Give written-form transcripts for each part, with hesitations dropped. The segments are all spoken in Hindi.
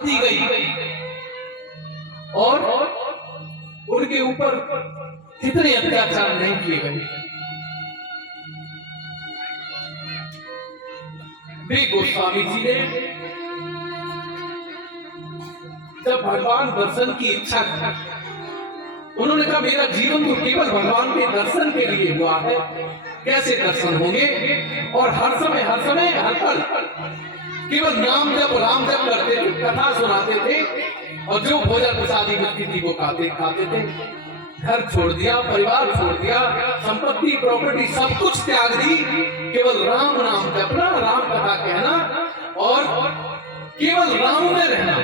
दी गई और उनके ऊपर कितने अत्याचार नहीं किए गए। वे गोस्वामी जी ने जब भगवान दर्शन की इच्छा की, उन्होंने कहा मेरा जीवन तो केवल भगवान के दर्शन के लिए हुआ है, कैसे दर्शन होंगे। और हर समय हर पल केवल नाम जप राम जप करते थे, कथा सुनाते थे और जो भोजन प्रसादी मिलती थी वो खाते थे। घर छोड़ दिया, परिवार छोड़ दिया, संपत्ति प्रॉपर्टी सब कुछ त्याग दी, केवल राम नाम जपना, राम कथा कहना और केवल राम में रहना,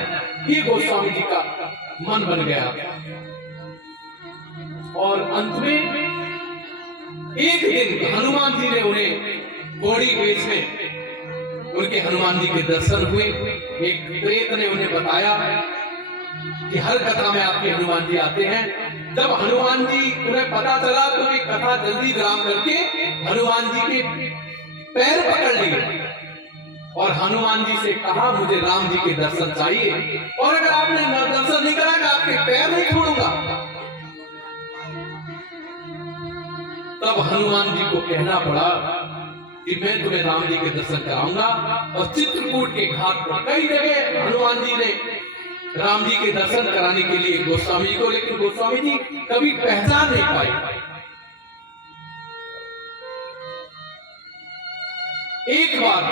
ये गोस्वामी जी का मन बन गया। और अंत में एक दिन हनुमान जी ने उन्हें घोड़ी बेच में उनके हनुमान जी के दर्शन हुए। एक प्रेत ने उन्हें बताया कि हर कथा में आपके हनुमान जी आते हैं। जब हनुमान जी उन्हें पता चला तो वे कथा जल्दी विराम करके हनुमान जी के पैर पकड़ लिए और हनुमान जी से कहा मुझे राम जी के दर्शन चाहिए, और अगर आपने दर्शन नहीं कराया मैं आपके पैर नहीं छोड़ूंगा। तब हनुमान जी को कहना पड़ा कि मैं तुम्हें राम जी के दर्शन कराऊंगा। और चित्रकूट के घाट पर कई जगह हनुमान जी ने राम जी के दर्शन कराने के लिए गोस्वामी जी को, लेकिन गोस्वामी जी कभी पहचान नहीं पाए। एक बार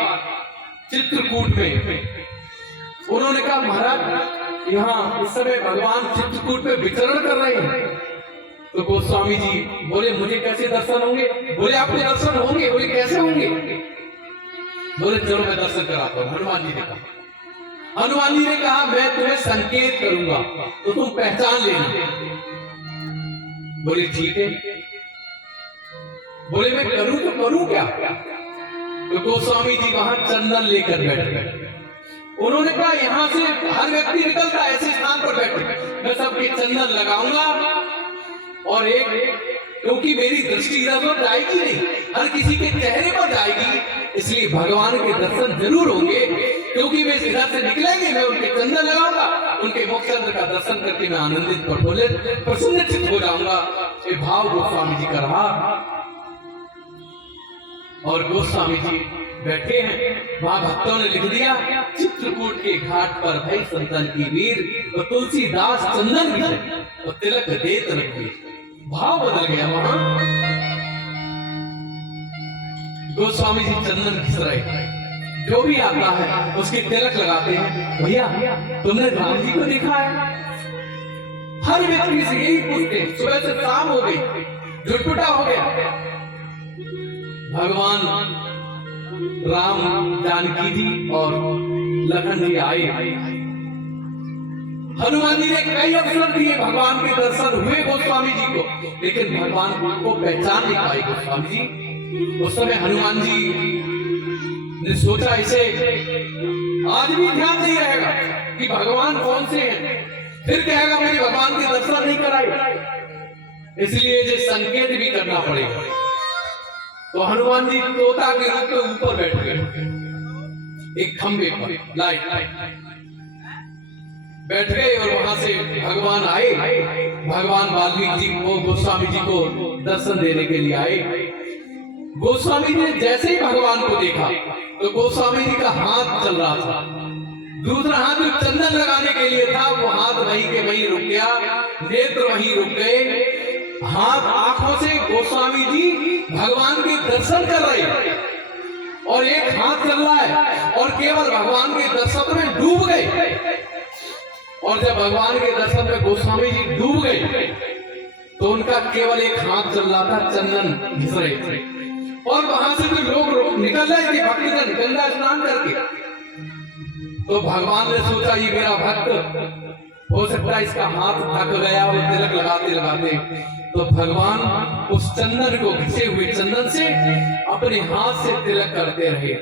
चित्रकूट में उन्होंने कहा महाराज यहाँ इस समय भगवान चित्रकूट में विचरण कर रहे हैं। तो गोस्वामी जी बोले मुझे कैसे दर्शन होंगे? बोले आपके दर्शन होंगे। बोले कैसे होंगे? बोले चलो मैं दर्शन कराता हूं। हनुमान जी ने कहा मैं तुम्हें संकेत करूंगा तो तुम पहचान लेना। बोले ठीक है। बोले मैं करूं तो करूं क्या? तो गोस्वामी जी वहां चंदन लेकर बैठ गए। उन्होंने कहा यहाँ से हर व्यक्ति निकलता ऐसे स्थान पर बैठे, मैं सबके चंदन लगाऊंगा और एक क्योंकि मेरी दृष्टि इधर तो जाएगी नहीं, हर किसी के चेहरे पर जाएगी, इसलिए भगवान के दर्शन जरूर होंगे। क्योंकि वे इधर से निकलेंगे मैं उनके चंदन लगाऊंगा, उनके मुख चंद्र का दर्शन करके मैं आनंदित प्रसन्नचित्त हो जाऊंगा। ये भाव गोस्वामी जी का रहा। और गोस्वामी जी बैठे हैं, वहां भक्तों ने लिख दिया चित्रकूट के घाट पर भई संतन की वीर और तुलसीदास चंदन की और तिलक देत रखी। भाव बदल गया वहां। गोस्वामी जी चंदन घिस रहे, जो भी आता है उसकी तिलक लगाते हैं। भैया तुमने राम जी को देखा है? हर व्यक्ति से यही पूछते, सुबह से शाम हो गई, झुटपुटा हो गया। भगवान राम जानकी जी और लखन जी आए। हनुमान जी ने कई अवसर दिए, भगवान के दर्शन हुए गोस्वामी जी को, लेकिन भगवान को पहचान नहीं पाए गोस्वामी जी। उस समय हनुमान जी ने सोचा इसे आज भी ध्यान नहीं रहेगा कि भगवान कौन से हैं, फिर कहेगा मेरे भगवान के दर्शन नहीं कराए, इसलिए ये संकेत भी करना पड़ेगा। तो हनुमान जी तोता के रूप में ऊपर बैठ गए एक खंबे पर, लाइट बैठ गए और वहां से भगवान आए। भगवान वाल्मीकि जी को गोस्वामी जी को दर्शन देने के लिए आए। गोस्वामी जी ने जैसे ही भगवान को देखा तो गोस्वामी जी का हाथ चल रहा था, दूसरा हाथ जो चंदन लगाने के लिए था वो हाथ वहीं के वहीं रुक गया, नेत्र वहीं रुक गए। हाथ आंखों से गोस्वामी जी भगवान के दर्शन कर रहे हैं और एक हाथ चल रहा है और केवल भगवान के दर्शन में डूब गए। और जब भगवान के दर्शन में गोस्वामी जी डूब गए तो उनका केवल एक हाथ चल रहा था, चंदन घिस रहे थे। और वहां से जो लोग निकल रहे थे भक्तजन गंगा स्नान करके, तो भगवान ने सोचा ये मेरा भक्त हो सकता है इसका हाथ थक गया और तिलक लगाते लगाते, तो भगवान उस चंदन को, घिसे हुए चंदन से अपने हाथ से तिलक करते रहे।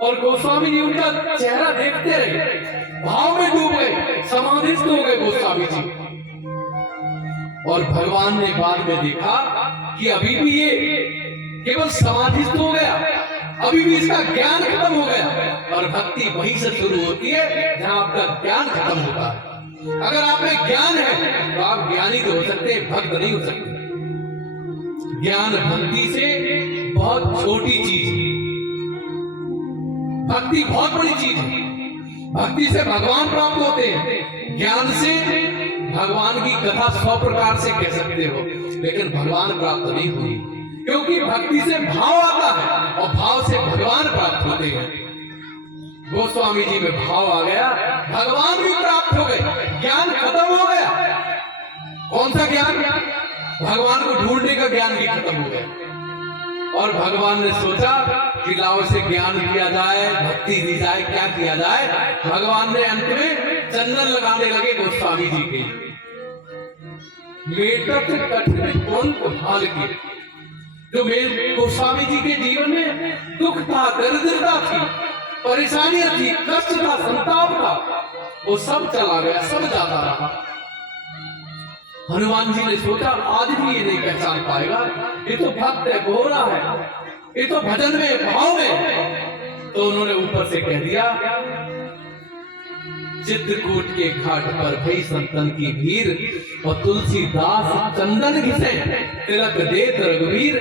और गोस्वामी जी उनका चेहरा देखते रहे, भाव में डूब गए, समाधिस्थ हो गए गोस्वामी जी। और भगवान ने बाद में देखा कि अभी भी ये केवल समाधिस्थ हो गया, अभी भी इसका ज्ञान खत्म हो गया। और भक्ति वहीं से शुरू होती है जहां आपका ज्ञान खत्म होता है। अगर आप में ज्ञान है तो आप ज्ञानी तो हो सकते हैं, भक्त नहीं हो सकते। ज्ञान भक्ति से बहुत छोटी चीज है, भक्ति बहुत बड़ी चीज है। भक्ति से भगवान प्राप्त होते हैं, ज्ञान से भगवान की कथा 100 प्रकार से कह सकते हो, लेकिन भगवान प्राप्त नहीं हुई, क्योंकि भक्ति से भाव आता है और भाव से भगवान प्राप्त होते हैं। गोस्वामी जी में भाव आ गया, भगवान भी प्राप्त हो गए, ज्ञान खत्म हो गया। कौन सा ज्ञान? भगवान को ढूंढने का ज्ञान भी खत्म हो गया। और भगवान ने सोचा कि लाओ से ज्ञान दिया जाए, भक्ति दी जाए, क्या किया जाए। भगवान ने अंत में चंदन लगाने लगे गोस्वामी जी के। मेटक कठिन पंथ भाल के, जो गोस्वामी जी के जीवन में दुख था, दरिद्रता थी, परेशानियां थी, कष्ट था, संताप था, वो सब चला गया, सब जाता रहा। हनुमान जी ने सोचा आज भी ये नहीं पहचान पाएगा, ये तो भक्त है, गोरा है, ये तो भजन में, भाव में। तो उन्होंने ऊपर से कह दिया, चित्रकूट के घाट पर भई संतन की भीड़ और तुलसीदास चंदन घिसे, तिलक देत रघुवीर।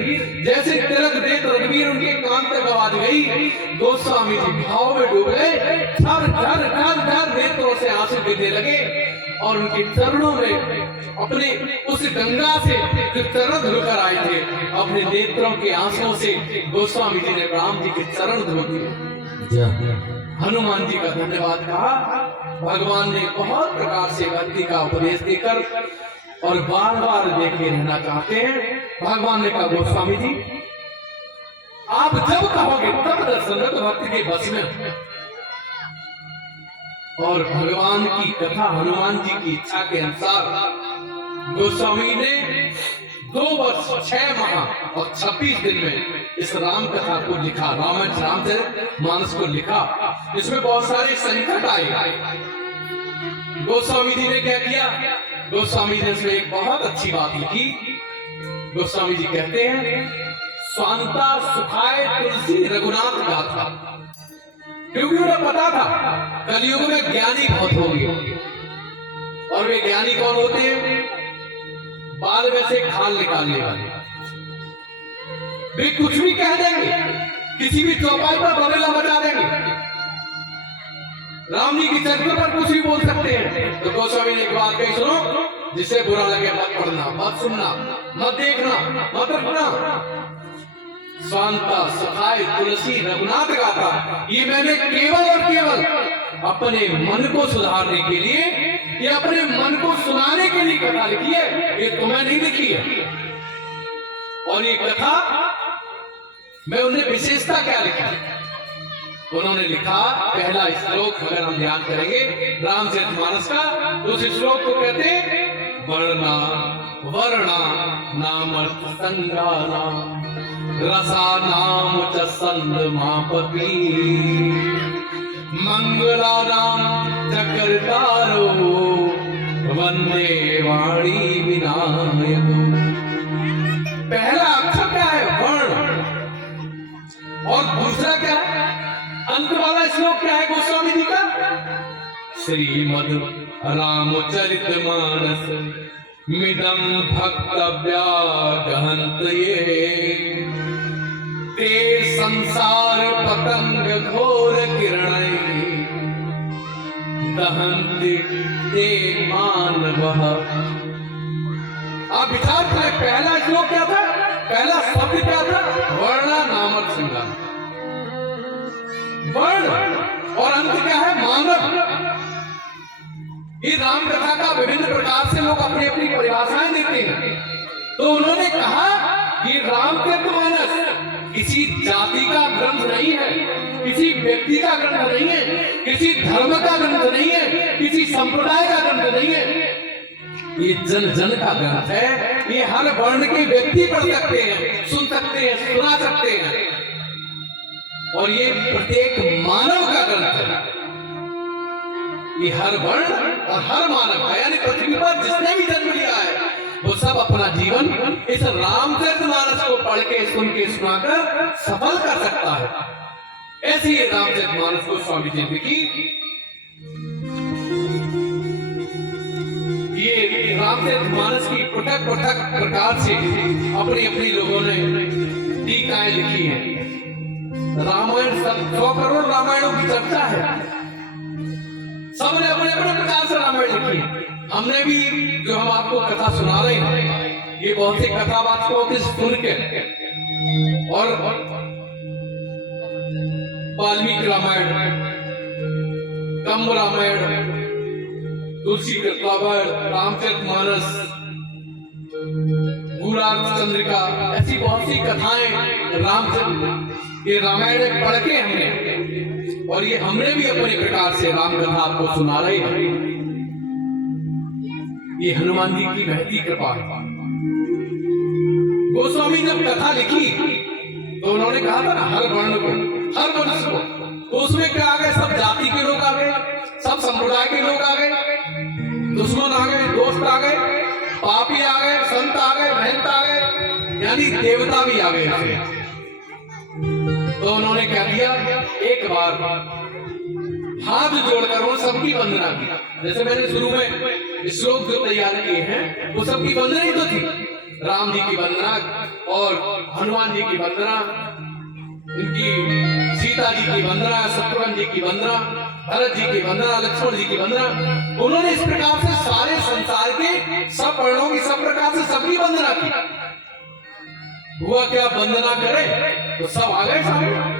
जैसे तिलक देत रघुवीर उनके कान तक आवाज गई, गोस्वामी जी भाव में डूब गए, झर झर झर झर नेत्रों से आंसू गिरने लगे। और उनके चरणों में अपने उस गंगा से जो चरण धोकर आए थे, अपने नेत्रों के आंसुओं से गोस्वामी जी ने राम जी के चरण धो दिए। हनुमान जी का धन्यवाद कहा। भगवान ने बहुत प्रकार से भक्ति का उपदेश देकर और बार बार देखे रहना चाहते हैं। भगवान ने कहा गोस्वामी जी आप जब कहोगे तब दर्शन तो भक्ति के बस में। और भगवान की कथा हनुमान जी की इच्छा के अनुसार गोस्वामी ने 2 वर्ष 6 माह और 26 दिन में इस राम कथा को लिखा, रामचरितमानस को लिखा। इसमें बहुत सारे संकट आए। गोस्वामी जी ने क्या किया? गोस्वामी जी ने इसमें एक बहुत अच्छी बात लिखी। गोस्वामी जी कहते हैं, स्वांता सुखाए तुलसी रघुनाथ गाथा, क्योंकि उन्हें पता था कलयुग में ज्ञानी बहुत होंगे। और वे ज्ञानी कौन होते हैं? बाल में से खाल निकालने वाले। वे कुछ भी कह देंगे, किसी भी चौपाई पर बरेला बजा देंगे, राम जी की चरित्र पर कुछ भी बोल सकते हैं। तो गोस्वामी ने एक बात कही, सुनो, जिसे बुरा लगे मत पढ़ना, मत सुनना, मत देखना, मत रखना। स्वांता सुखाए तुलसी रघुनाथ गाथा, ये मैंने केवल और केवल अपने मन को सुधारने के लिए, ये अपने मन को सुनाने के लिए कथा लिखी है, ये तुम्हें नहीं लिखी है। और ये कथा मैं उन्हें विशेषता क्या लिखा? उन्होंने लिखा, पहला श्लोक अगर हम ध्यान करेंगे रामचरितमानस का, तो उस श्लोक को कहते हैं, वर्णा वर्णा नामर्थ संगाना रसा नाम च संद मापपी मंगला नाम चक्रतारो वंदे वाणी विनायक। पहला अक्षर क्या है? वर्ण। और दूसरा क्या है? अंत वाला श्लोक क्या है गोस्वामी जी का? श्रीमद् रामचरितमानस मिदं भक्तव्या गहंतये ते संसार पतंग घोर किरणै दहन्ति ते मानवः। आप विचार करें, पहला श्लोक क्या था? पहला शब्द क्या था? वर्णा नामक संज्ञा, वर्ण। और अंत क्या है? मानव। इस राम कथा का विभिन्न प्रकार से लोग अपनी अपनी परिभाषाएं देते हैं। तो उन्होंने कहा कि रामचरितमानस किसी जाति का ग्रंथ नहीं है, किसी व्यक्ति का ग्रंथ नहीं है, किसी धर्म का ग्रंथ नहीं है, किसी संप्रदाय का ग्रंथ नहीं है। ये जन जन का ग्रंथ है। ये हर वर्ण के व्यक्ति पढ़ सकते हैं, सुन सकते हैं, सुना सकते हैं। और ये प्रत्येक मानव का ग्रंथ है। ये हर वर्ण और हर मानव का, यानी पृथ्वी पर जिसने भी जन्म लिया है वो सब अपना जीवन इस रामचरितमानस को पढ़ के सुन के सुनाकर सफल कर सकता है। ऐसी ये रामचरितमानस को स्वामी जी ने लिखी। ये रामचरितमानस की पृथक पृथक प्रकार से अपनी अपनी लोगों ने टीकाएं लिखी हैं। रामायण 100 करोड़ रामायणों की चर्चा है, सबने अपने अपने प्रकार से रामायण लिखी है। हमने भी जो हम आपको कथा सुना रहे हैं, ये बहुत से कथावाचकों के सुन के और वाल्मीकि रामायण, कंब रामायण, तुलसी रामायण, रामचरितमानस, गुरार्थ चंद्रिका, ऐसी बहुत सी कथाएं रामचरित ये रामायण पढ़ के हमने, और ये हमने भी अपने प्रकार से राम कथा आपको सुना रहे हैं। ये हनुमान जी की महती कृपा है। गोस्वामी जब कथा लिखी तो उन्होंने कहा था ना, हर वर्ण को, हर मनुष्य को, तो उसमें क्या आ गए, सब जाति के लोग आ गए, सब संप्रदाय के लोग आ गए, दुश्मन आ गए, दोस्त आ गए, पापी आ गए, संत आ गए, महंत आ गए, यानी देवता भी आ गए। तो उन्होंने क्या किया, एक बार हाथ जोड़कर उन सबकी वंदना की। जैसे मैंने शुरू में श्लोक जो तैयार किए हैं वो सबकी वंदना ही तो थी। राम जी की वंदना और हनुमान जी की वंदना, इनकी सीता जी की वंदना, शत्रुघ्न जी की वंदना, भरत जी की वंदना, लक्ष्मण जी की वंदना। उन्होंने इस प्रकार से सारे संसार के सब वर्णों की सब प्रकार से सबकी वंदना की। हुआ क्या, वंदना करे तो सब आ गए सामने।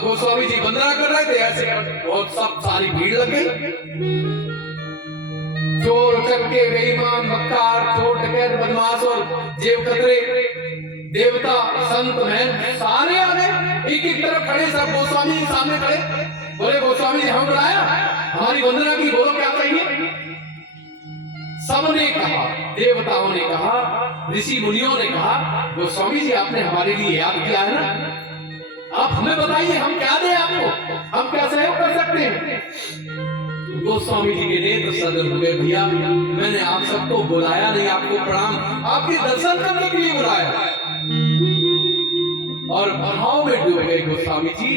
गोस्वामी जी वंदना कर रहे थे ऐसे, और सब सारी भीड़ लग गई। चोर चक्के बेईमान मक्कार चोर डकैत बदमाश और जेब कतरे देवता संत महंत सारे आ गए, एक एक तरफ खड़े, सब गोस्वामी जी सामने खड़े। बोले गोस्वामी जी हम बुलाया, हमारी वंदना की, बोलो क्या चाहिए। सबने कहा, देवताओं ने कहा, ऋषि मुनियों ने कहा, गोस्वामी जी आपने हमारे लिए याद किया है ना, आप हमें बताइए हम क्या दें आपको, हम क्या सहयोग कर सकते हैं। गोस्वामी जी के नेत्र सजल हुए, भैया मैंने आप सबको बुलाया नहीं, आपको प्रणाम, आपके दर्शन करने के लिए बुलाया। और भाव में डूब गए गोस्वामी जी,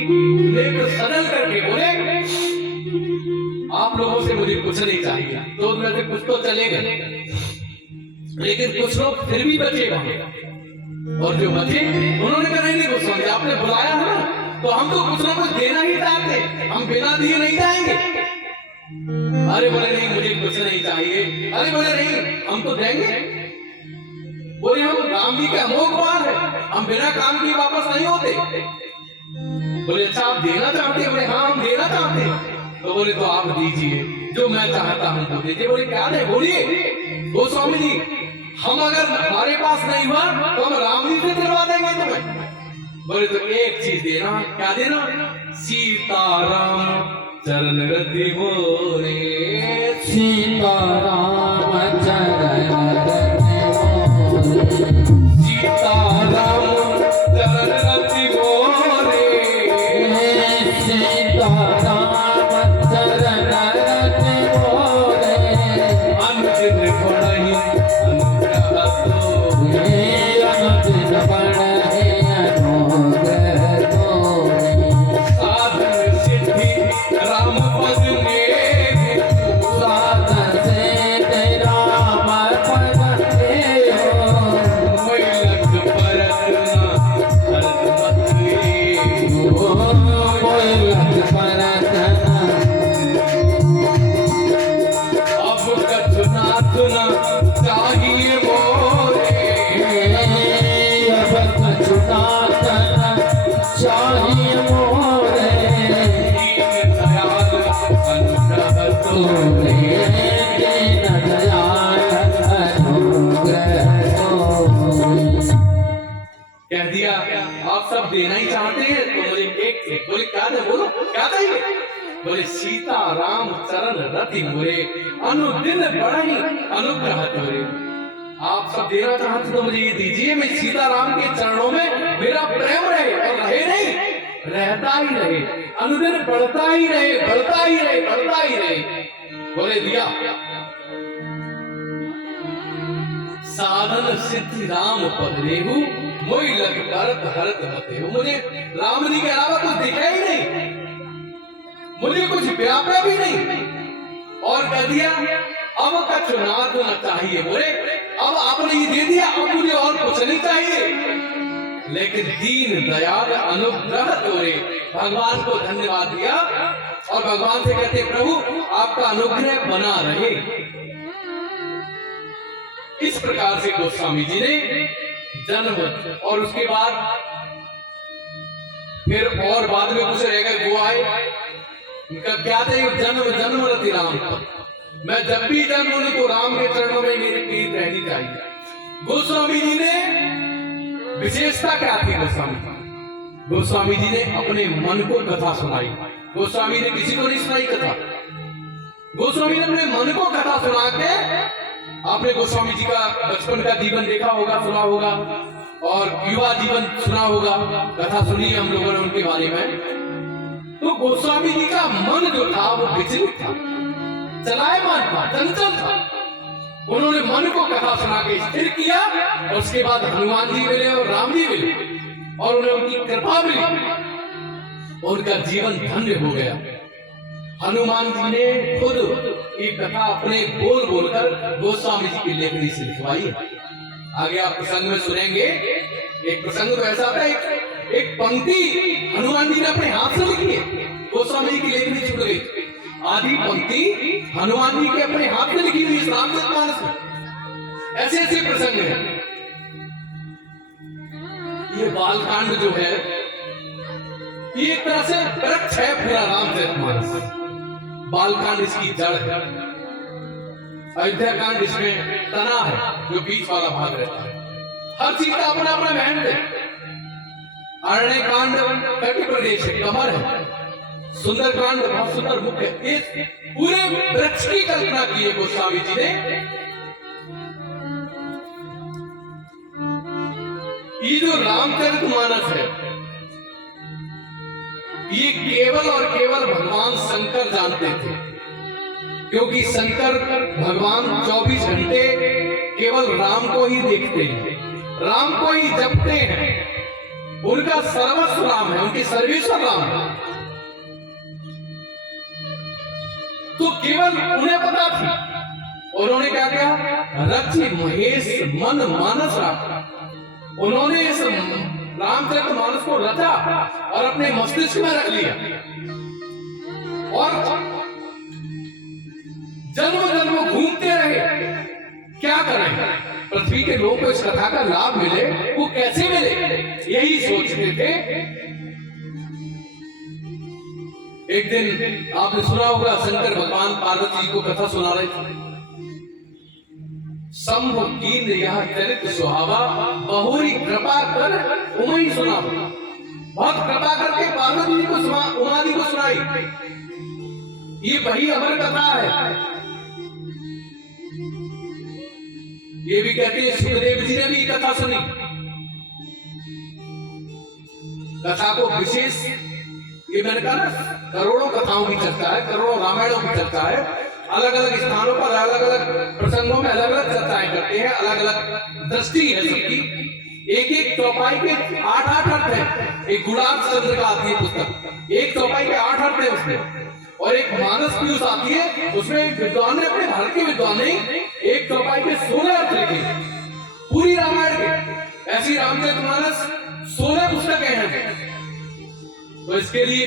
नेत्र सजल करके बोले आप लोगों से मुझे कुछ नहीं चाहिए। तो उनमें से कुछ तो चले गए, लेकिन कुछ लोग फिर भी बचे वहां, और जो बचे उन्होंने कहा नहीं गोस्वामी जी आपने बुलाया है ना, तो हम तो कुछ ना कुछ देना ही चाहते, हम बिना दिए नहीं जाएंगे। अरे बोले नहीं मुझे कुछ नहीं चाहिए। अरे बोले नहीं हम तो देंगे। बोले हम राम जी के अमोघ बाण है, हम बिना काम के वापस नहीं होते। बोले अच्छा आप देना चाहते हैं। बोले हाँ हम देना चाहते हैं। तो बोले तो आप दीजिए, जो मैं चाहता हूं तो दीजिए। बोले क्या दे, बोलिए। गोस्वामी जी हम अगर हमारे पास नहीं हुआ तो हम राम जी से दिलवा देंगे तुम्हें। बोले तो एक चीज देना। क्या देना? सीताराम चरण रति मोरे, सीताराम चरण रति मोरे, सीताराम चरण रति मोरे, सीताराम चरण रति मोरे, अनुदिन बढ़हि अनुग्रह तोरे, अनुदिन बढ़हि अनुग्रह तोरे, साधन सिद्धि राम पद में, साधन सिद्धि राम पद में, मोहि लग परतना हरत मत, मोहि लग परतना अब कछु नाथ न चाहिए मोरे, अब कछु नाथ न चाहिए मोरे, दीन दयाल अनुग्रह तोरे। दीन दयाल अनुग्रह तोरे। कह दिया आप सब देना ही चाहते हैं तो मुझे एक बोले क्या दे, बोलो क्या चाहिए। बोले सीता राम चरण रति मोरे, अनुदिन बढ़हि अनुग्रह तोरे। आप सब देना चाहते तो मुझे ये दीजिए, मैं सीता राम के चरणों में मेरा प्रेम रहे, और रहे नहीं रहता ही रहे, अनुदिन बढ़ता ही रहे, बढ़ता ही रहे, बढ़ता ही रहे। बोले दिया। साधन मन सिद्धि राम पद रेहू मोई लग करत हरत मते हो। मुझे राम जी के अलावा कुछ दिखा ही नहीं, मुझे कुछ व्यापा भी नहीं। और कह दिया अब का चुनाव तो न चाहिए बोले, अब आपने ये दे दिया, अब मुझे और कुछ नहीं चाहिए। लेकिन दीन दयाल अनुग्रह तोरे भगवान को धन्यवाद दिया और भगवान से कहते प्रभु आपका अनुग्रह बना रहे। इस प्रकार से गोस्वामी जी ने जन्म और उसके बाद फिर और बाद में कुछ रह गए, वो आए, उनका क्या चाहिए, जन्म रति राम का, मैं जब भी जन्म लूं तो राम के चरणों में मेरी प्रीत रहनी चाहिए। गोस्वामी जी ने विशेषता क्या थी? गोस्वामी जी ने अपने मन को कथा सुनाई। गोस्वामी ने किसी को नहीं सुनाई कथा, गोस्वामी ने अपने मन को कथा सुना के, आपने गोस्वामी जी का बचपन का जीवन देखा होगा, सुना होगा, और युवा जीवन सुना होगा, कथा सुनी हम लोगों ने उनके बारे में। तो गोस्वामी जी का मन जो था वो विचलित था, चलायमान था, चंचल था। उन्होंने मन को कथा सुना के स्थिर किया और उसके बाद हनुमान जी मिले और राम जी मिले और उन्हें उनकी कृपा मिली, उनका जीवन धन्य हो गया। हनुमान जी ने खुद एक कथा अपने बोल बोलकर गोस्वामी जी की लेखनी से लिखवाई है। आगे आप प्रसंग में सुनेंगे, एक प्रसंग तो ऐसा था, एक पंक्ति हनुमान जी ने अपने हाथ से लिखी है, गोस्वामी जी की लेखनी छूट गई। आधी पंक्ति हनुमान जी के अपने हाथ में लिखी हुई रामचरितमानस में। ऐसे ऐसे प्रसंग है। ये बालकांड जो है ये एक तरह से वृक्ष है पूरा रामचरितमानस। बालकांड इसकी जड़ है, अयोध्या कांड इसमें तना है जो बीच वाला भाग रहता है। हर चीज का अपना अपना महत्व है। अरण्य कांड तट प्रदेश है, कमर है। सुंदर कांड बहुत सुंदर मुख है। इस पूरे वृक्ष की कल्पना की है गोस्वामी जी ने। ये जो रामचरितमानस है ये केवल और केवल भगवान शंकर जानते थे, क्योंकि शंकर भगवान 24 घंटे केवल राम को ही देखते हैं, राम को ही जपते हैं। उनका सर्वस्व राम है, उनकी सर्वेश्वर राम है। तो केवल उन्हें पता थी। उन्होंने क्या किया? रचि महेश मन मानस रखा। उन्होंने इस रामचरितमानस को रचा और अपने मस्तिष्क में रख लिया और जन्म जन्म घूमते रहे। क्या करें, पृथ्वी के लोगों को इस कथा का लाभ मिले, वो कैसे मिले, यही सोचते थे। एक दिन आपने सुना होगा, शंकर भगवान पार्वती जी को कथा सुना रहे थे। शंभु कीन यह चरित सुहावा, बहुरी कृपा कर उमई सुना। बहुत कृपा करके पार्वती जी को उमा जी को सुनाई। ये वही अमर कथा है। ये भी कहते हैं सुखदेव जी ने भी कथा सुनी। कथा को विशेष, ये मैंने कहा ना, करोड़ों कथाओं की चर्चा है, करोड़ों रामायणों की चर्चा है। अलग अलग स्थानों पर अलग अलग प्रसंगों में अलग अलग चर्चाएं करते हैं, अलग अलग दृष्टि है सबकी। एक एक चौपाई के 8-8 अर्थ है। एक गुलाब चंद्र का आती है पुस्तक, एक चौपाई के 8 अर्थ है उसमें, और एक मानस पीयूष आती है, उसमें एक विद्वान ने, अपने भारत के विद्वान ने एक चौपाई के 16 अर्थ लिखे पूरी रामायण के। ऐसी रामचरितमानस 16 पुस्तकें हैं। तो इसके लिए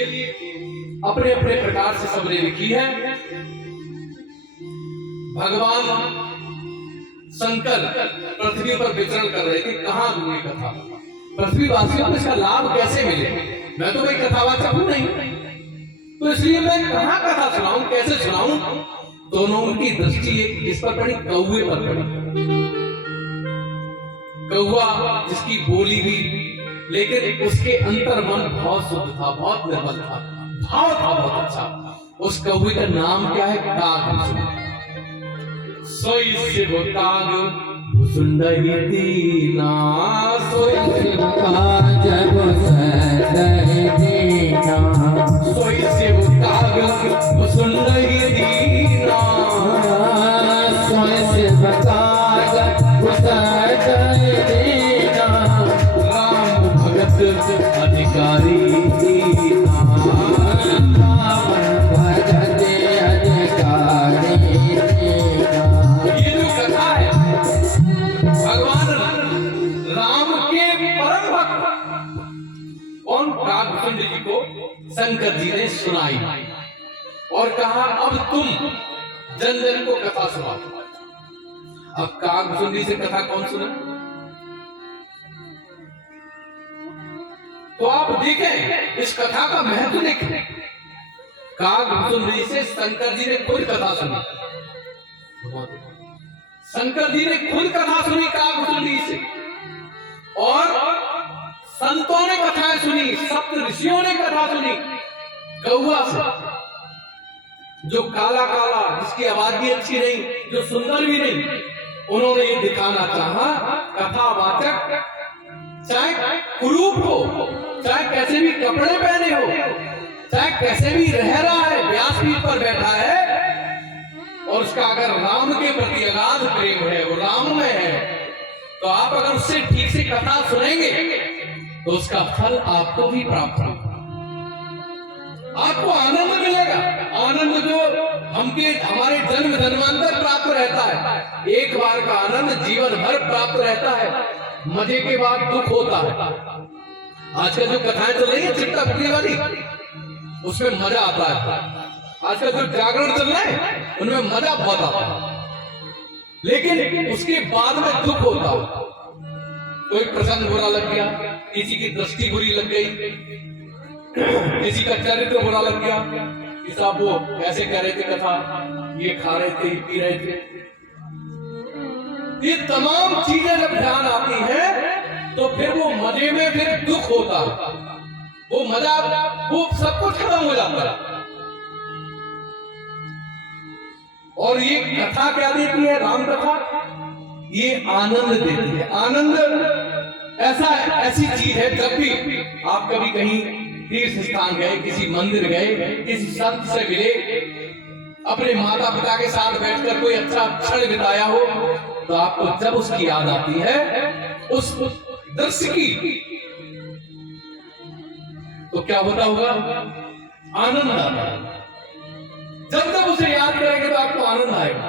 अपने अपने प्रकार से सबने लिखी है। भगवान शंकर पृथ्वी पर विचरण कर रहे थे, कहां दूंगी कथा, पृथ्वीवासियों को इसका लाभ कैसे मिले। मैं तो कोई कथावाचक हूं नहीं, तो इसलिए मैं कहां कथा सुनाऊं, कैसे सुनाऊं। दोनों उनकी दृष्टि एक इस पर पड़ी, कौवे पर पड़ी। कौवा जिसकी बोली भी, लेकिन उसके अंतर मन बहुत शुद्ध था, बहुत निर्मल था, भाव था बहुत अच्छा। उस कौवे का नाम क्या है? काग। सोई शिव काग सुंदरी दीना, सोई शिव काज सुंदरी दीना, सोई शिव काग सुंदरी दीना, सोई शिव काज सुंदरी सुनाई और कहा अब तुम जन जन को कथा सुनाओ। अब कागभुसुंडी से कथा कौन सुना? तो आप देखें इस कथा का महत्व देखें। कागभुसुंडी से शंकर जी ने खुद कथा सुनी। शंकर जी ने खुद कथा सुनी कागभुसुंडी से, और संतों ने कथाएं सुनी, सप्त ऋषियों ने कथा सुनी कौआ से, जो काला काला, जिसकी आवाज भी अच्छी नहीं, जो सुंदर भी नहीं। उन्होंने ये दिखाना चाहा कथावाचक चाहे कुरूप हो, चाहे कैसे भी कपड़े पहने हो, चाहे कैसे भी रह रहा है, व्यासपीठ पर बैठा है, और उसका अगर राम के प्रति अगाध प्रेम है, वो राम में है, तो आप अगर उससे ठीक से कथा सुनेंगे तो उसका फल आपको भी प्राप्त होगा। आपको आनंद मिलेगा, आनंद जो हमारे जन्म जन्मांतर प्राप्त रहता है। एक बार का आनंद जीवन भर प्राप्त रहता है, मजे के बाद दुख होता है। आजकल जो कथाएं चल रही है चिट्टा फुकरी वाली, उसमें मजा आता है। आजकल जो जागरण चल रहा है उनमें मजा बहुत आता है, लेकिन उसके बाद में दुख होता है। कोई प्रसंग बुरा लग गया, किसी की दृष्टि बुरी लग गई, किसी का चरित्र बुरा लग गया कि साहब वो ऐसे कह रहे थे कथा, ये खा रहे थे, पी रहे थे। ये तमाम चीजें जब ध्यान आती हैं तो फिर वो मजे में फिर दुख होता है, वो मजा, वो सब कुछ खत्म हो जाता है। और ये कथा क्या देती है? राम कथा ये आनंद देती है। आनंद ऐसी चीज है, जब भी आप कभी कहीं तीर्थ स्थान गए, किसी मंदिर गए, किसी संत से मिले, अपने माता पिता के साथ बैठकर कोई अच्छा क्षण बिताया हो, तो आपको जब उसकी याद आती है उस दृश्य की, तो क्या होता होगा? आनंद आता है। जब तक उसे याद करेंगे तो आपको आनंद आएगा।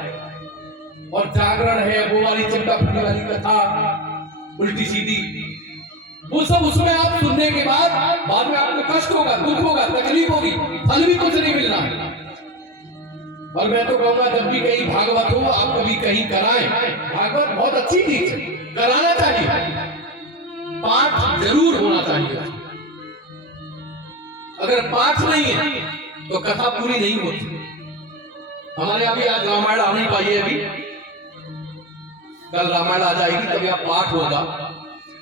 और जागरण है, वो वाली चिंता फुकरी वाली कथा उल्टी सीधी, वो सब उसमें आप सुनने के बाद में आपको कष्ट होगा, दुख होगा, तकलीफ होगी, फल भी कुछ नहीं मिलना है। और मैं तो कहूंगा जब भी कहीं भागवत हो, आप कभी कहीं कराएं। भागवत बहुत अच्छी चीज है, कराना चाहिए, पाठ जरूर होना चाहिए। अगर पाठ नहीं है तो कथा पूरी नहीं होती। हमारे अभी आज रामायण आ नहीं पाई है, अभी कल रामायण आ जाएगी, तभी आप पाठ होगा।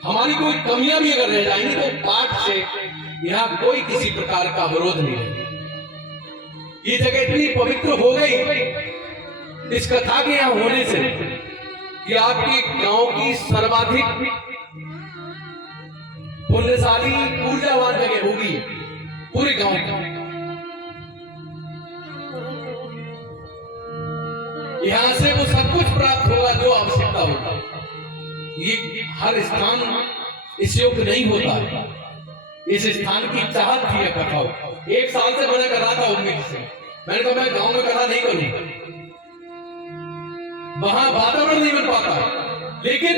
हमारी कोई कमियां भी अगर रह जाएंगी तो पाठ से यहाँ कोई किसी प्रकार का विरोध नहीं है। ये जगह इतनी पवित्र हो गई इस कथा के यहाँ होने से कि आपके गांव की सर्वाधिक पुण्यशाली ऊर्जावान जगह होगी पूरे गांव की। यहां से वो सब कुछ प्राप्त होगा जो आवश्यकता होगी। ये हर स्थान इस योग्य नहीं होता है। इस स्थान की चाहत थी यह कथा। एक साल से मना कर रहा था उम्मीद से, मैंने कहा मैं गांव में कथा नहीं करूंगा, वहां वातावरण नहीं बन पाता। लेकिन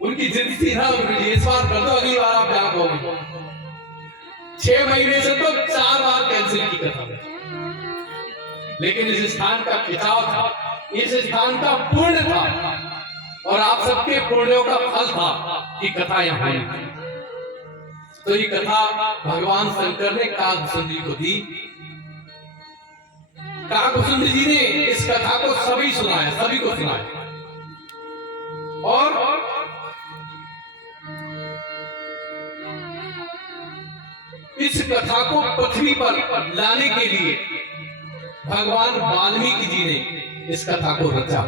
उनकी जिद थी ना, इस बार कर दो, अगली बार आप जहां कहोगे। 6 महीने से तो 4 बार कैंसिल की कथा, लेकिन इस स्थान का खिंचाव था, इस स्थान का पुण्य था, और आप सबके पुण्यों का फल था कि कथा यहाँ हुई। तो ये कथा भगवान शंकर ने कागभुसुंडी को दी। कागभुसुंडी जी ने इस कथा को सभी सुनाया, सभी को सुनाया। और इस कथा को पृथ्वी पर लाने के लिए भगवान वाल्मीकि जी ने इस कथा को रचा।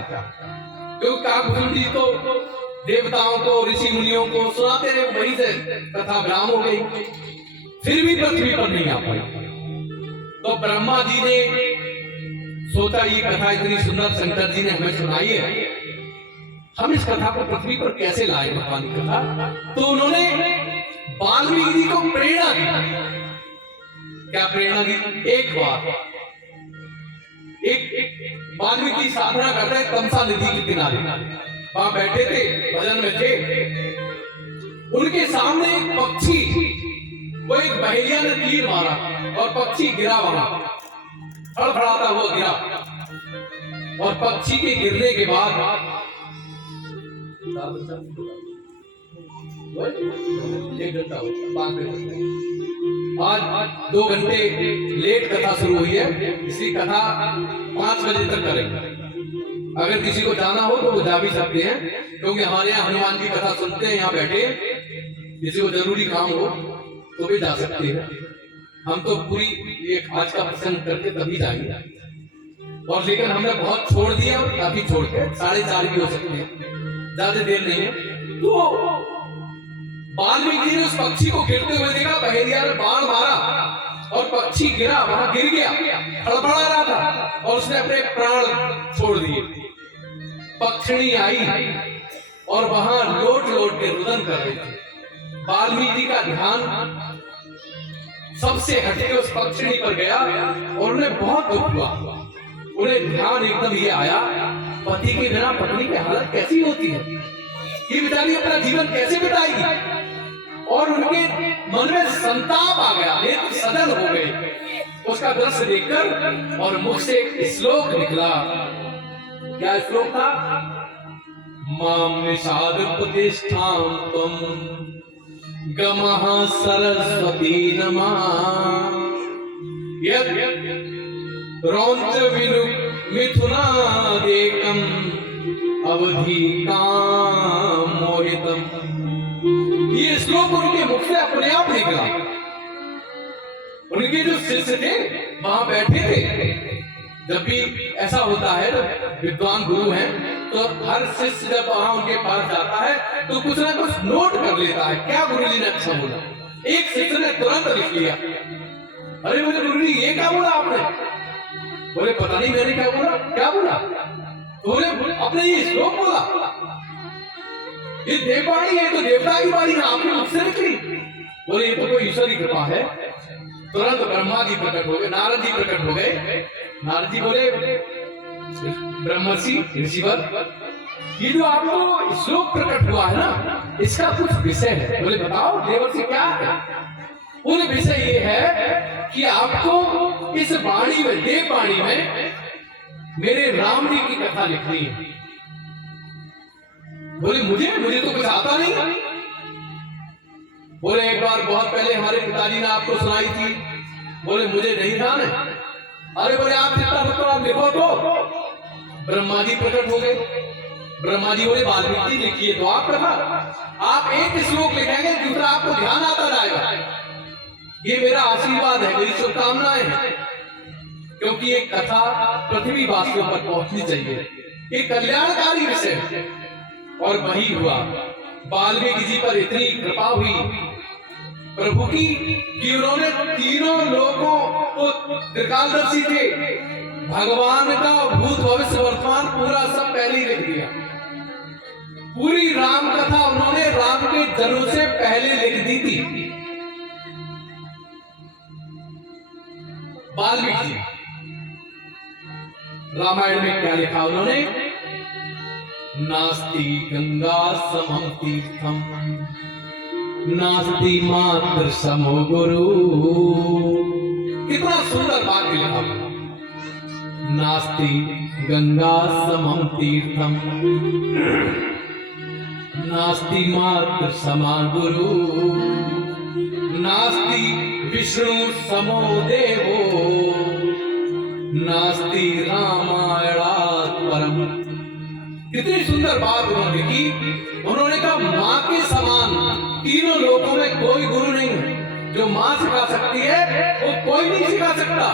क्योंकि कागभुसुंडी तो देवताओं को, ऋषि मुनियों को सुनाते रहे, वहीं से कथा विराम हो गई, फिर भी पृथ्वी पर नहीं आ पाई। तो ब्रह्मा जी ने सोचा ये कथा इतनी सुंदर शंकर जी ने हमें सुनाई है, हम इस कथा को पृथ्वी पर कैसे लाए भगवान की कथा। तो उन्होंने वाल्मीकि जी को प्रेरणा दी। क्या प्रेरणा दी? एक बार एक वाल्मीकि साधना करते हैं तमसा नदी के किनारे, वहां बैठे थे, भजन में थे। उनके सामने एक पक्षी, वो एक बहेलिया ने तीर मारा और पक्षी गिरा वहां, फड़फड़ाता हुआ गिरा। और पक्षी के गिरने के बाद 1 घंटा हो, आज 2 घंटे लेट कथा शुरू हुई है, इसकी कथा 5 बजे तक करेंगे। अगर किसी को जाना हो तो वो जा भी सकते हैं, क्योंकि हमारे यहाँ हनुमान जी कथा सुनते हैं यहाँ बैठे। किसी को जरूरी काम हो तो भी जा सकते हैं। हम तो पूरी ये आज का प्रसंग करके तभी जाएंगे। और लेकिन हमने बहुत छोड़ दिया, काफी छोड़ के 4:30 भी हो सकते हैं, ज्यादा देर नहीं है। तो वाल्मीकि ने उस पक्षी को गिरते हुए देखा, बहेलिया ने बाण मारा और पक्षी गिरा, वहां गिर गया, फड़फड़ा रहा था और उसने अपने प्राण छोड़ दिए। पक्षिणी आई और वहां लोट लोट के रुदन कर रही थी। वाल्मीकि का ध्यान सबसे हटके उस पक्षिणी पर गया और उन्हें बहुत दुख हुआ। उन्हें ध्यान एकदम ये आया, पति के बिना पत्नी की हालत कैसी होती है, ये बेचारी अपना जीवन कैसे बिताएगी। और उनके मन में संताप आ गया, नेत्र सजल हो गए उसका दृश्य देखकर। और मुख से एक श्लोक निकला। क्या श्लोक था? माम निषाद प्रतिष्ठां तुम गमः सरस्वती नमः यत् रौंच मिथुनादेकं अवधि काम मोहितम। ये श्लोक उनके मुख से अपने आप निकला। उनके जो शिष्य थे वहां बैठे थे। जब भी ऐसा होता है, जब विद्वान गुरु हैं तो हर शिष्य जब वहां उनके पास जाता है तो कुछ ना कुछ नोट कर लेता है, क्या गुरुजी ने अच्छा बोला। एक शिष्य ने तुरंत लिख लिया, अरे मुझे गुरुजी ये क्या बोला आपने? बोले पता नहीं मैंने क्या बोला। क्या बोला? बोले अपने ये श्लोक बोला। ये देववाणी है तो देवता की वाणी है, आपने मुझसे निकली। बोले ये तो कोई ईश्वर की कृपा है। तुरंत ब्रह्मा जी प्रकट हो गए, नारद जी प्रकट हो गए। नारद जी बोले ब्रह्मर्षि ऋषिवर, ये जो आपको श्लोक प्रकट हुआ है ना, इसका कुछ विषय है। बोले बताओ देवर्षि क्या है? बोले विषय ये है कि आपको इस वाणी में, देववाणी में मेरे राम जी की कथा लिखनी है। बोले मुझे तो कुछ आता नहीं। बोले एक बार बहुत पहले हमारे पिताजी ने आपको सुनाई थी। बोले मुझे नहीं ध्यान है। अरे बोले आप जितना मतलब आप लिखो तो। ब्रह्मा जी प्रकट हो गए। ब्रह्मा जी बोले वाल्मीकि लिखिए तो आप कथा। आप एक श्लोक लिखेंगे, दूसरा आपको ध्यान आता जाएगा। ये मेरा आशीर्वाद है, मेरी शुभकामनाएं हैं, क्योंकि ये कथा पृथ्वी वासियों पर पहुंचनी चाहिए। ये कल्याणकारी विषय है। और वही हुआ। वाल्मीकि जी पर इतनी कृपा हुई प्रभु की कि उन्होंने तीनों लोगों को त्रिकालदर्शी थे, भगवान का भूत भविष्य वर्तमान पूरा सब पहले ही लिख दिया। पूरी राम कथा उन्होंने राम के जन्म से पहले लिख दी थी। वाल्मीकि जी रामायण में क्या लिखा उन्होंने? नास्ति गंगा समम तीर्थम नास्ति मात्र समो गुरु। कितना सुंदर बात लिखा। नास्ति गंगा समम तीर्थम नास्ति मात्र समा गुरु नास्ति विष्णु समो देवो नास्ति रामायणात् परम। कितनी सुंदर बात उन्होंने की। उन्होंने कहा मां के समान तीनों लोकों में कोई गुरु नहीं है। जो मां सिखा सकती है वो कोई नहीं सिखा सकता।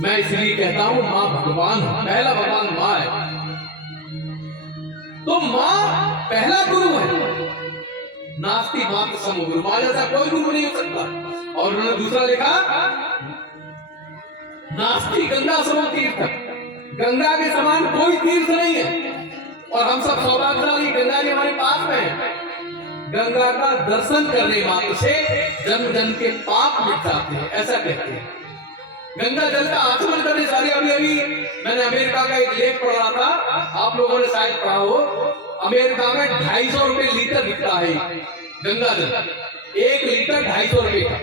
मैं इसलिए कहता हूं मां भगवान है, पहला भगवान मां है। तो मां पहला गुरु है। नास्ति मात्र समो गुरु, मां जैसा कोई गुरु नहीं हो सकता। और उन्होंने दूसरा लिखा नास्ति गंगा समो तीर्थ, गंगा के समान कोई तीर्थ नहीं है। और हम सब सौभाग्यशाली, गंगा जी हमारे पास में है। गंगा का दर्शन करने मात्र से जन्म जन्म के पाप मिट जाते हैं, ऐसा कहते हैं। गंगा जल का आचमन करने सारे अभी मैंने अमेरिका का एक लेख पढ़ा था, आप लोगों ने शायद पढ़ा हो। अमेरिका में 250 रुपए लीटर बिकता है गंगा जल। 1 लीटर 250 रुपए का।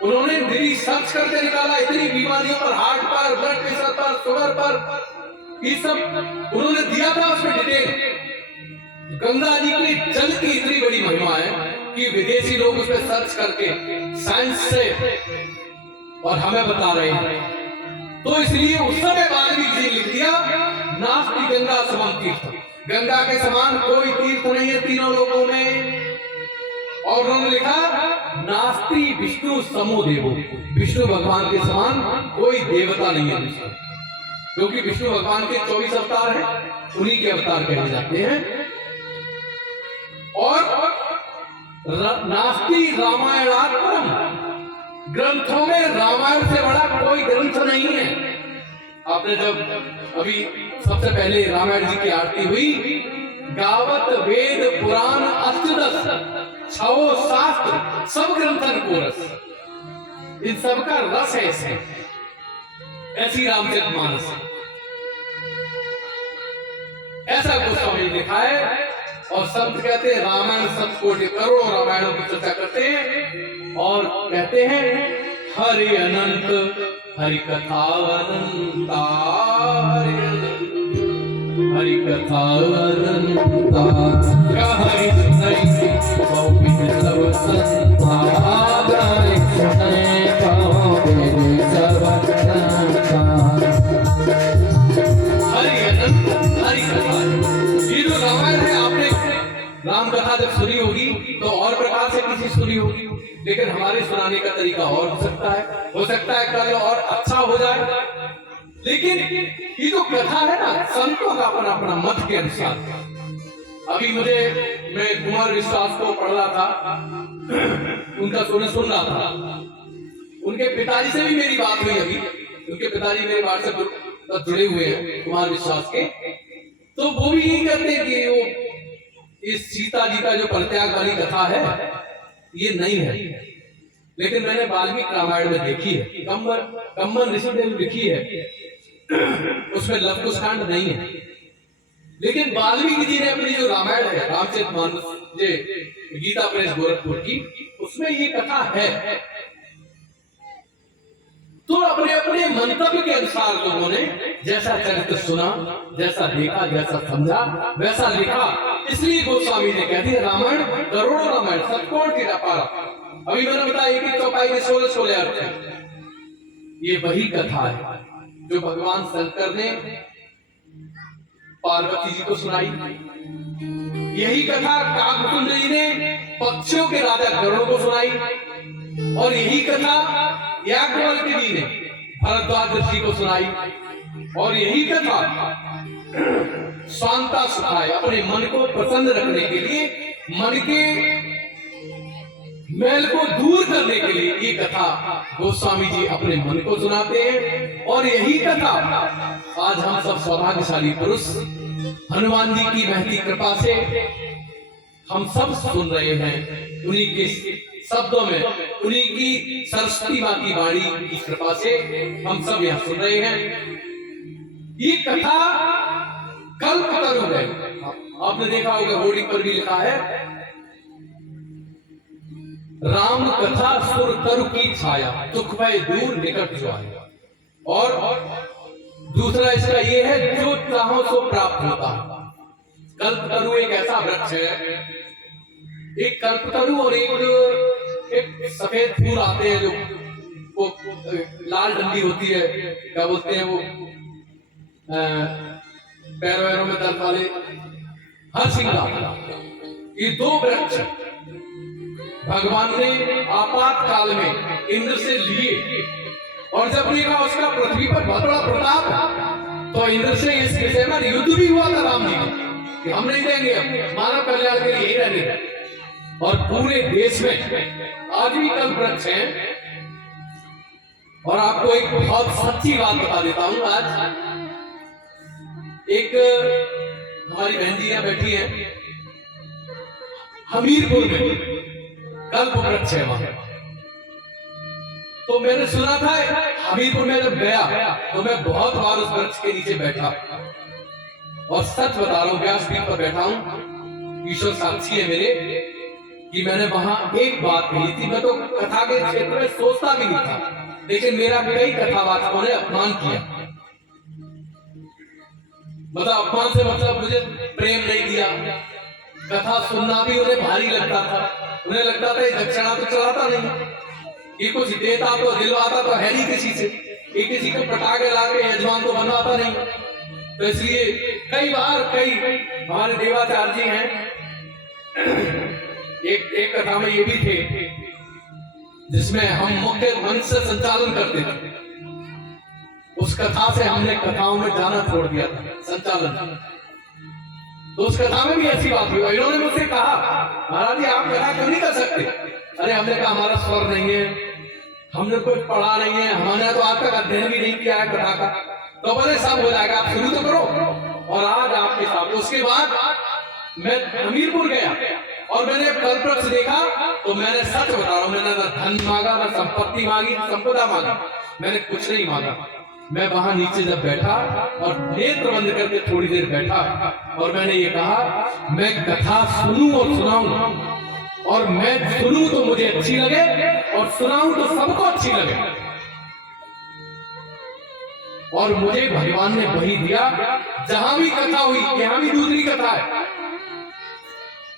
उन्होंने रिसर्च करके निकाला, इतनी बीमारियों पर, हार्ट पर, ब्लड प्रेशर पर, शुगर पर, ये सब उन्होंने दिया था उसमें डिटेल। गंगा जी के जल की इतनी बड़ी महिमा है कि विदेशी लोग उस पर सर्च करके साइंस से और हमें बता रहे हैं। तो इसलिए उस समय वाल्मीकि जी लिख दिया, नास्ति गंगा समम तीर्थ, गंगा के समान कोई तीर्थ नहीं है तीनों लोगों में। और उन्होंने लिखा, नास्ति विष्णु समो देवो, विष्णु भगवान के समान कोई देवता नहीं है विष्णु, क्योंकि विष्णु भगवान के 24 अवतार हैं, उन्हीं के अवतार कहे जाते हैं। और नास्ति रामायणात् परम, ग्रंथों में रामायण से बड़ा कोई ग्रंथ नहीं है। आपने जब अभी सबसे पहले रामायण जी की आरती हुई, गावत वेद पुराण अष्टदश छो शास्त्र सब ग्रंथन को रस, इन सब का रस है ऐसी रामचरितमानस, ऐसा गोस्वामी ने लिखा है। और संत कहते हैं रामायण सब कोटि, करोड़ों रामायणों की चर्चा करते हैं और कहते हैं हरि अनंत, हरि कथा अनंता, हरि कथा अनंता, हरि सुनई बहुविध सब संता, गाय सुनई बहुविध सब संता। हरि अनंत, हरि कथा, ये जो रामायण है, आपने राम कथा जब सुनी होगी तो और प्रकार से किसी सुनी होगी, लेकिन हमारे सुनाने का तरीका और हो सकता है कल और अच्छा हो जाए। लेकिन ये जो कथा है ना, संतों का अपना अपना मत के अनुसार। अभी मैं कुमार विश्वास को पढ़ रहा था, उनका सुन रहा था, उनके पिताजी से भी मेरी बात हुई अभी, उनके पिताजी मेरे बात से जुड़े हुए हैं कुमार विश्वास के, तो वो भी यही कहते हैं कि वो इस सीता जी का जो परित्याग वाली कथा है ये नहीं है, लेकिन मैंने वाल्मीकि रामायण में देखी है, कम्मन ऋषि ने लिखी है, उसमें लव कुश कांड नहीं है। लेकिन वाल्मीकि जी ने अपनी जो रामायण है, रामचरितमानस गीता प्रेस गोरखपुर की, उसमें ये कथा है। तो अपने अपने मंतव्य के अनुसार लोगों ने जैसा चरित्र सुना, जैसा देखा, जैसा समझा, वैसा लिखा। इसलिए गोस्वामी ने कह दिया रामायण करोड़ों रामायण सतकोण की अपार। अभी मैंने बताया एक चौपाई में 16 अर्थ है। ये वही कथा है जो भगवान शंकर ने पार्वती जी को सुनाई, यही कथा काकभुजंडी ने पक्षियों के राजा गरुड़ को सुनाई, और यही कथा याज्ञवल्क्य ने भरद्वाज ऋषि को सुनाई, और यही कथा शांता सुखाए, अपने मन को प्रसन्न रखने के लिए, मन के मैल को दूर करने के लिए ये कथा गोस्वामी जी अपने मन को सुनाते हैं। और यही कथा आज हम सब सौभाग्यशाली पुरुष हनुमान जी की महती कृपा से हम सब सुन रहे हैं, उन्हीं के शब्दों में, उन्हीं की सरस्वती मां की वाणी की कृपा से हम सब यहाँ सुन रहे हैं। ये कथा कल्पतरु है। आपने देखा होगा होर्डिंग पर भी लिखा है, राम कथा सुर तरु की छाया, दुख भय दूर निकट जो आया। और दूसरा इसका ये है, जो चाहो सो प्राप्त होता है। कल्पतरु एक ऐसा वृक्ष है, एक कल्पतरु और एक सफेद फूल आते हैं जो वो लाल डंडी होती है, क्या बोलते हैं वो, पैरों में दर्द वाले हरसिंगा। ये दो वृक्ष भगवान ने आपातकाल में इंद्र से लिए, और जब देखा उसका पृथ्वी पर बहुत बड़ा प्रताप है, तो इंद्र से इस विषय में युद्ध भी हुआ था राम जी कि हम नहीं देंगे, मानव कल्याण के लिए यही रहने। और पूरे देश में आज भी कल्प वृक्ष हैं। और आपको एक बहुत सच्ची बात बता देता हूं। आज एक हमारी बहन जी यहाँ बैठी है, हमीरपुर में कल्प वृक्ष है वहां। तो मैंने सुना था, हमीरपुर में जब गया तो मैं बहुत बार उस वृक्ष के नीचे बैठा, और सच बता रहा हूं, व्यासपीठ पर बैठा हूं, ईश्वर साक्षी है मेरे, कि मैंने वहां एक बात कही थी। मैं तो कथा के क्षेत्र में सोचता भी नहीं था, लेकिन मेरा कई कथावाचकों ने अपमान किया। मतलब अपमान से मतलब मुझे प्रेम नहीं दिया, कथा सुनना भी उन्हें भारी लगता था। उन्हें लगता था ये दक्षिणा तो चलाता नहीं, ये कुछ देता तो दिलवाता तो है नहीं किसी से, ये किसी को पटा के ला के यजमान तो बनवाता नहीं। तो इसलिए कई बार कई हमारे देवाचार्य जी हैं, एक कथा में ये भी थे जिसमें हम मुख्य मंच से संचालन करते थे। उस कथा से हमने कथाओं में जाना छोड़ दिया था, संचालन। तो उस कथा में भी ऐसी बात हुई। इन्होंने मुझसे कहा, महाराज जी आप कथा क्यों नहीं कर सकते? अरे हमने कहा हमारा स्वर नहीं है, हमने कुछ पढ़ा नहीं है, हमने तो आज तक अध्ययन भी नहीं किया है कथा का। तो बोले सब हो जाएगा, आप शुरू तो करो। और आज आपके साथ उसके बाद मैं हमीरपुर गया और मैंने कल्पवृक्ष देखा। तो मैंने सच बता रहा हूं, मैंने न धन मांगा, न संपत्ति मांगी, संपदा मांगी, मैंने कुछ नहीं मांगा। मैं वहां नीचे जब बैठा और नेत्र बंद करके थोड़ी देर बैठा और मैंने ये कहा मैं कथा सुनूं और सुनाऊं, और मैं सुनूं तो मुझे अच्छी लगे और सुनाऊं तो सबको अच्छी लगे। और मुझे भगवान ने वही दिया। जहां भी कथा हुई, यहां भी दूसरी कथा है,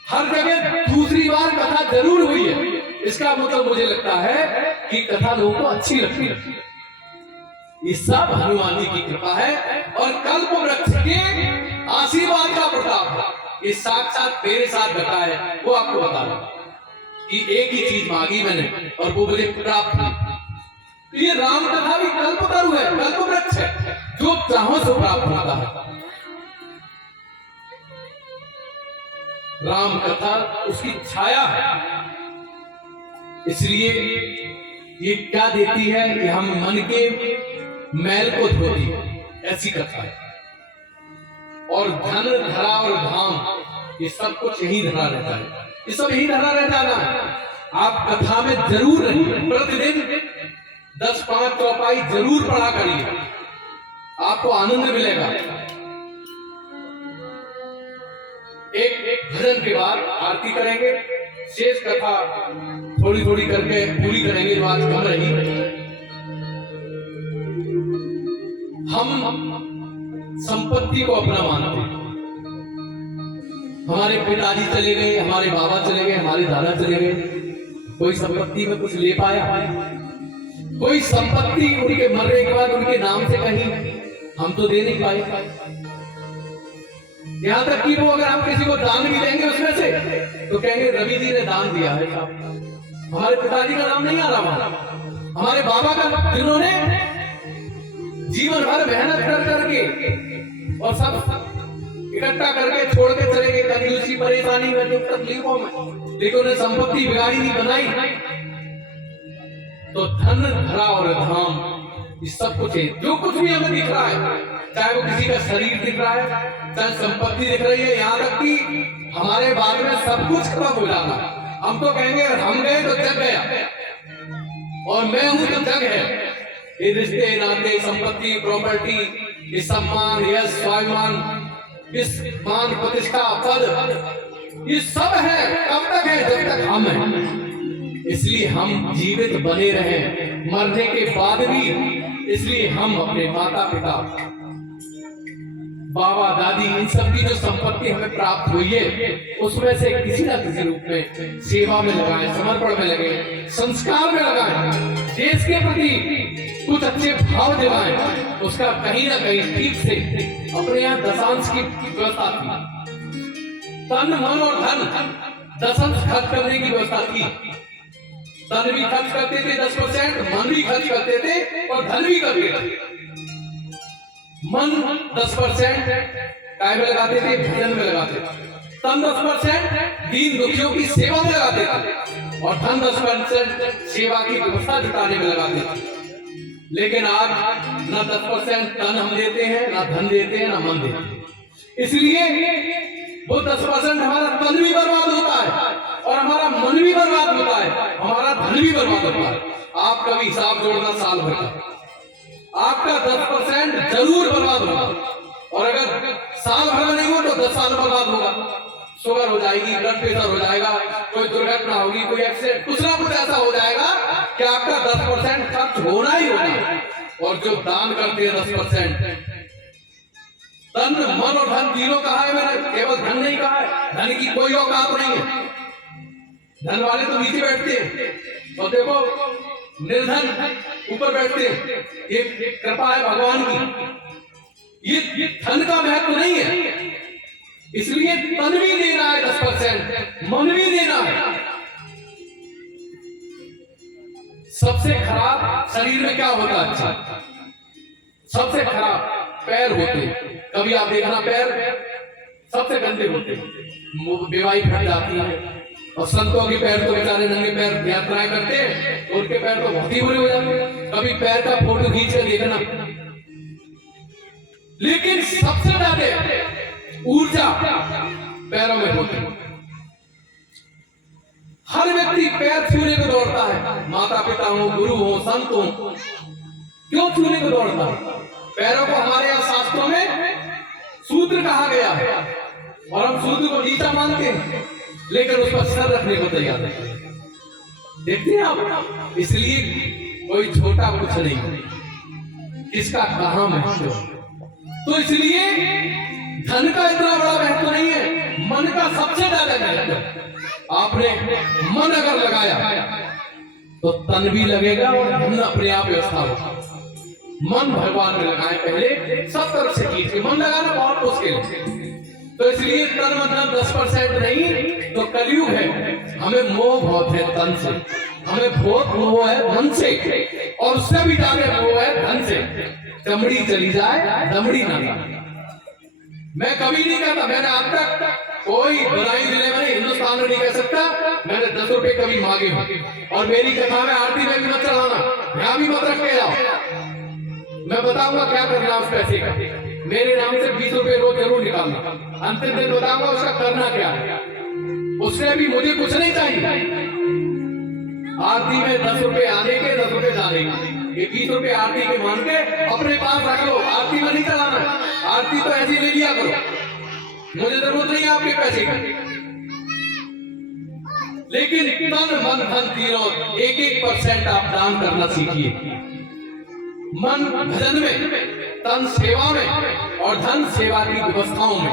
हर जगह दूसरी बार कथा जरूर हुई है। इसका मतलब मुझे लगता है कि कथा लोगों को अच्छी लगती है। ये सब हनुमान जी की कृपा है और कल्प वृक्ष के आशीर्वाद का प्रताप है। ये साक्षात मेरे साथ घटा है, वो आपको बता रहा कि एक ही चीज मांगी मैंने और वो मुझे प्राप्त हुई। ये राम कथा भी कल्पतरु है, कल्प वृक्ष है, जो चाहो सो प्राप्त होता है। राम कथा उसकी छाया है। इसलिए ये क्या देती है कि हम मन के मैल को धोती है, ऐसी कथा है। और धन धरा और धाम ये सब कुछ यही धरा रहता है, ये सब यही धरा रहता है ना। आप कथा में जरूर रहिए, प्रतिदिन 10-5 चौपाई जरूर पढ़ा करिए, आपको आनंद मिलेगा। एक भजन के बाद आरती करेंगे, शेष कथा थोड़ी थोड़ी करके पूरी करेंगे जो आज कम रही। हम संपत्ति को अपना मानते हैं। हमारे पिताजी चले गए, हमारे बाबा चले गए, हमारे दादा चले गए, कोई संपत्ति में कुछ ले पाया? कोई संपत्ति उनके मरने के बाद उनके नाम से कहीं हम तो दे नहीं पाए। यहां तक कि वो अगर हम किसी को दान भी देंगे उसमें से तो कहेंगे रवि जी ने दान दिया है। हमारे पिताजी का नाम नहीं आ रहा, हमारे बाबा का, जिन्होंने जीवन भर मेहनत कर करके और सब इकट्ठा करके छोड़ के चले गए कंजूसी परेशानी में, दुख तकलीफों में, लेकिन उन्हें संपत्ति बिगाड़ी नहीं बनाई। तो धन धरा और धाम ये सब कुछ है। जो कुछ भी हमें दिख रहा है, चाहे वो किसी का शरीर दिख रहा है, चाहे संपत्ति दिख रही है, यहाँ तक कि हमारे बाद में सब कुछ खत्म हो जाता है। हम तो कहेंगे हम गए तो जग गया और मैं हूं तो जग है। ये रिश्ते नाते, संपत्ति, प्रॉपर्टी, ये सम्मान, यश, स्वाभिमान, इस मान, प्रतिष्ठा, पद, ये सब है। कब तक है? जब तक हम हैं। इसलिए हम जीवित बने रहें मरने के बाद भी। इसलिए हम अपने माता पिता, बाबा दादी, इन सब की जो संपत्ति हमें प्राप्त हुई है उसमें से किसी ना किसी रूप में सेवा में लगाएं, समर्पण में लगे, संस्कार में लगाएं, देश के प्रति कुछ अच्छे भाव दिलाएं। उसका कहीं ना कहीं ठीक से अपने यहाँ दशांश की व्यवस्था थी। तन, मन और धन दशांश खर्च करने की व्यवस्था थी। तन भी खर्च करते थे 10%, मन भी खर्च करते थे और धन भी करते थे। मन 10% काय में लगाते थे? भजन में लगाते थे। तन 10% दीन दुखियों की सेवा में लगाते थे और धन 10% सेवा की व्यवस्था जुटाने में लगाते थे। लेकिन आज ना 10% तन हम देते हैं, ना धन देते हैं, ना मन देते हैं। इसलिए वो 10% हमारा तन भी बर्बाद होता है और हमारा मन भी बर्बाद होता है, हमारा धन भी बर्बाद होता है। आप कभी हिसाब जोड़ना साल भर का, आपका 10% जरूर बर्बाद होगा। और अगर साल भर में नहीं हो तो 10 साल बर्बाद होगा। शुगर हो जाएगी, ब्लड प्रेशर हो जाएगा, कोई दुर्घटना होगी, कोई एक्सीडेंट, कुछ ना कुछ ऐसा हो जाएगा कि आपका 10% खर्च होना ही होना। और जो दान करते हैं 10%, तन मन और धन तीनों कहा है मैंने, केवल धन नहीं कहा है। धन की कोई औकात नहीं है, धन वाले तो नीचे बैठते हैं और देखो निर्धन ऊपर बैठते हैं। ये कृपा है भगवान की। ये धन का महत्व नहीं है, इसलिए तन भी देना है 10%, मन भी देना है। सबसे खराब शरीर में क्या होता है? अच्छा, सबसे खराब पैर होते। कभी आप देखना पैर सबसे गंदे होते, बेवाई फट जाती है। और संतों के पैर तो बेचारे नंगे पैर यात्राएं करते हैं तो उनके पैर तो बहुत ही बुरे हो जाते हैं। कभी पैर का फोटो खींच कर देखना। लेकिन सबसे ज्यादा ऊर्जा पैरों में होती है। हर व्यक्ति पैर छूने को दौड़ता है, माता पिता हो, गुरु हो, संत हो, क्यों छूने को दौड़ता है? पैरों को हमारे यहाँ शास्त्रों में सूत्र कहा गया है और हम सूत्र को नीचा मानते हैं, लेकिन उस पर सर रखने को तैयार है। देखते हैं आप, इसलिए कोई छोटा कुछ नहीं, किसका कहां महत्व। तो इसलिए धन का इतना बड़ा महत्व नहीं है, मन का सबसे ज्यादा महत्व है। आपने मन अगर लगाया तो तन भी लगेगा और धन अपने आप व्यवस्था होगा। मन भगवान में लगाए पहले, सब तरफ से कीजिए। मन लगाना बहुत मुश्किल है, तो इसलिए तन मन धन 10% नहीं तो कलयुग है। हमें मोह बहुत है तन से, हमें बहुत मोह है मन से, और उससे भी ज्यादा मोह है धन से। चमड़ी चली जाए दमड़ी ना जाए। मैं कभी नहीं कहता, मैंने अब तक कोई बुराई जिले में हिंदुस्तान में नहीं कह सकता मैंने 10 रुपए कभी मांगे हो। और मेरी कथा में आरती में भी मत चढ़ाना, यहाँ भी मत रख के जाओ। मैं बताऊंगा क्या करना उस पैसे का। मेरे नाम से 20 रुपए रोज जरूर निकालना, अंतिम दिन बताऊंगा उसका करना क्या है। उससे भी मुझे कुछ नहीं चाहिए। आरती में 10 रुपए आने के, 10 रुपए जाने के। ये 20 रुपए आरती के मान के अपने पास रख लो, आरती में नहीं चलाना। आरती तो ऐसी ले लिया करो, मुझे जरूरत नहीं है आपके पैसे की। लेकिन तन मन धन तीनों 1-1% आप दान करना सीखिए। मन भजन में, तन सेवा में और धन सेवा की व्यवस्थाओं में।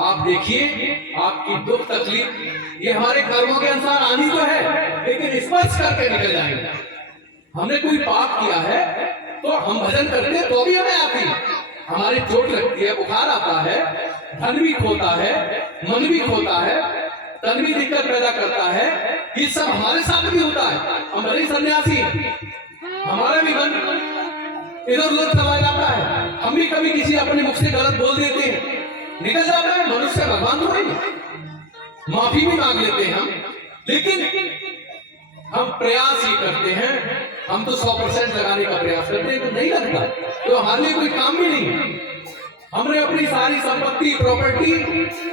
आप देखिए आपकी दुख तकलीफ ये हमारे कर्मों के अनुसार आनी तो है, लेकिन स्पर्श करके निकल जाएंगे। हमने कोई पाप किया है तो हम भजन करते हैं तो भी हमें आती है। हमारी चोट लगती है, बुखार आता है, धन भी खोता है, मन भी खोता है, तन भी दिक्कत पैदा करता है। ये सब हमारे साथ भी होता है। हम भले सन्यासी, हमारा भी मन इधर उधर चला जाता है। हम भी कभी किसी अपने मुख से गलत बोल देते हैं, निकल जाता है। मनुष्य भगवान तो नहीं, माफी भी मांग लेते हैं हम, लेकिन हम प्रयास ही करते हैं। हम तो 100% लगाने का प्रयास करते हैं, तो नहीं लगता तो हमारे लिए कोई काम भी नहीं है। हमने अपनी सारी संपत्ति, प्रॉपर्टी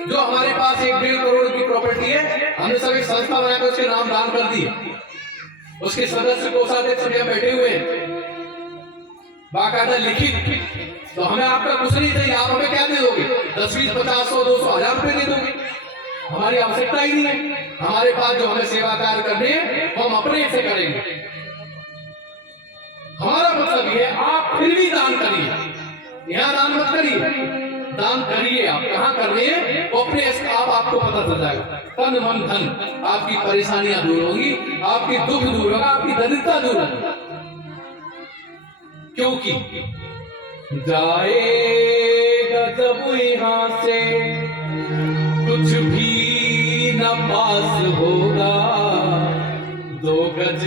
जो हमारे पास 1-1.5 करोड़ की प्रॉपर्टी है, हमने सब एक संस्था बनाकर उसके नाम दान कर दी। उसके सदस्य कोषाध्यक्ष सब बैठे हुए हैं, बाकायदा लिखित। तो हमें आपका कुछ नहीं चाहिए, आप हमें क्या दे दोगे? 10, 20, 50, 100, 200, 1000 रुपए दे दोगे? हमारी आवश्यकता ही नहीं है। हमारे पास जो हमें सेवा कार्य करने हैं हम अपने से करेंगे। हमारा मतलब ये है आप फिर भी दान करिए, यहाँ दान मत करिए, दान करिए। आप कहाँ कर रहे हैं वो अपने आप आपको पता चल जाएगा। तन मन धन आपकी परेशानियां दूर होगी, आपकी दुख दूर होगा, आपकी दरिद्रता दूर होगी। क्योंकि जाएगा जब यहाँ से कुछ भी न पास होगा, 2 गज